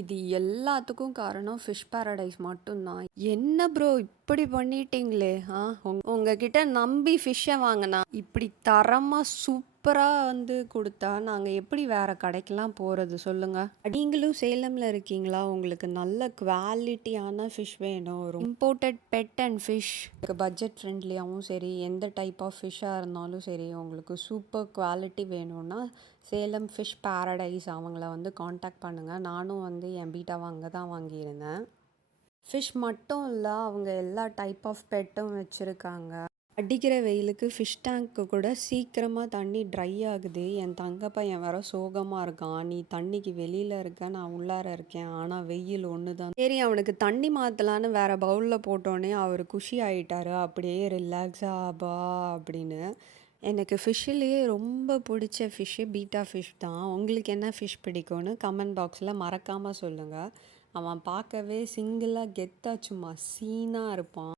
இது எல்லாத்துக்கும் காரணம் ஃபிஷ் பாரடைஸ் மட்டும்தான். என்ன ப்ரோ இப்படி பண்ணிட்டீங்களே! உங்ககிட்ட நம்பி ஃபிஷ்ஷ வாங்குனா, இப்படி தரமா சூப்பரா குடுத்தா, நாங்க எப்படி வேற கடைக்கெல்லாம் போறது சொல்லுங்க? நீங்களும் சேலம்ல இருக்கீங்களா? உங்களுக்கு நல்ல குவாலிட்டியான ஃபிஷ் வேணும். ஒரு imported pet and fish budget ஃப்ரெண்ட்லியாவும் சரி, எந்த டைப் ஆஃப் ஃபிஷ்ஷா இருந்தாலும் சரி, உங்களுக்கு சூப்பர் குவாலிட்டி வேணும்னா, சேலம் ஃபிஷ் பாரடைஸ் அவங்கள காண்டாக்ட் பண்ணுங்கள். நானும் என் பீட்டாவை அங்கே தான் வாங்கியிருந்தேன். ஃபிஷ் மட்டும் இல்லை, அவங்க எல்லா டைப் ஆஃப் பெட்டும் வச்சுருக்காங்க. அடிக்கிற வெயிலுக்கு ஃபிஷ் டேங்க்கு கூட சீக்கிரமாக தண்ணி ட்ரை ஆகுது. என் தங்க பையன் வேற சோகமாக இருக்கான். நீ தண்ணிக்கு வெளியில் இருக்க, நான் உள்ளார இருக்கேன், ஆனால் வெயில் ஒன்று தான். சரி, அவனுக்கு தண்ணி மாற்றலான்னு வேற பவுலில் போட்டோன்னே அவர் குஷி ஆகிட்டாரு. அப்படியே ரிலாக்ஸாக பா அப்படின்னு. எனக்கு ஃபிஷ்ஷிலேயே ரொம்ப பிடிச்ச ஃபிஷ்ஷு பீட்டா ஃபிஷ் தான். உங்களுக்கு என்ன ஃபிஷ் பிடிக்கும்னு கமெண்ட் பாக்ஸில் மறக்காமல் சொல்லுங்கள். அவன் பார்க்கவே சிங்கிளாக கெத்தாக சும்மா சீனாக இருப்பான்.